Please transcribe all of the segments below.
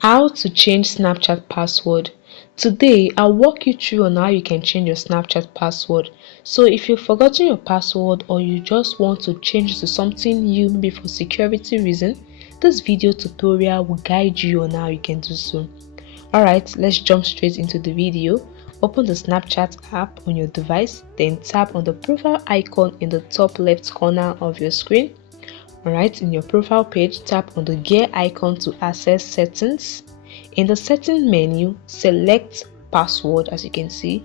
How to change Snapchat password. Today, I'll walk you through on how you can change your Snapchat password. So if you've forgotten your password or you just want to change to something new, maybe for security reason, this video tutorial will guide you on how you can do so. Alright, let's jump straight into the video. Open the Snapchat app on your device, then tap on the profile icon in the top left corner of your screen. Alright, in your profile page, tap on the gear icon to access settings. In the settings menu, select password. As you can see,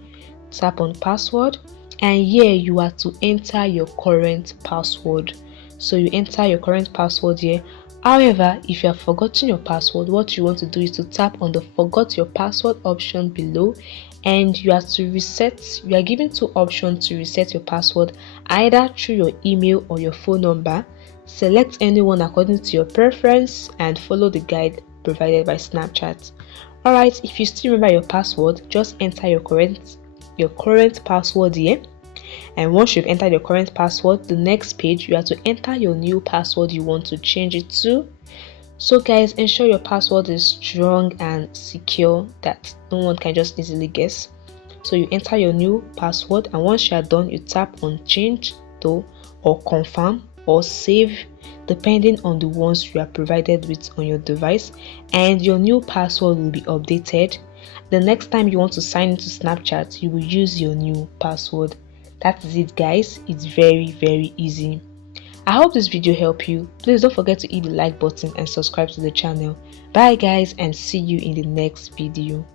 tap on password, and here you are to enter your current password. So you enter your current password here. However, if you have forgotten your password, what you want to do is to tap on the forgot your password option below, and you are to reset. You are given two options to reset your password, either through your email or your phone number. Select anyone according to your preference and follow the guide provided by Snapchat. Alright, if you still remember your password, just enter your current password here. And once you've entered your current password, the next page you have to enter your new password you want to change it to. So guys, ensure your password is strong and secure that no one can just easily guess. So you enter your new password, and once you are done, you tap on change to or confirm or save, depending on the ones you are provided with on your device, and your new password will be updated. The next time you want to sign into Snapchat, you will use your new password. That is it guys. It's very easy. I hope this video helped you. Please don't forget to hit the like button and subscribe to the channel. Bye guys, and see you in the next video.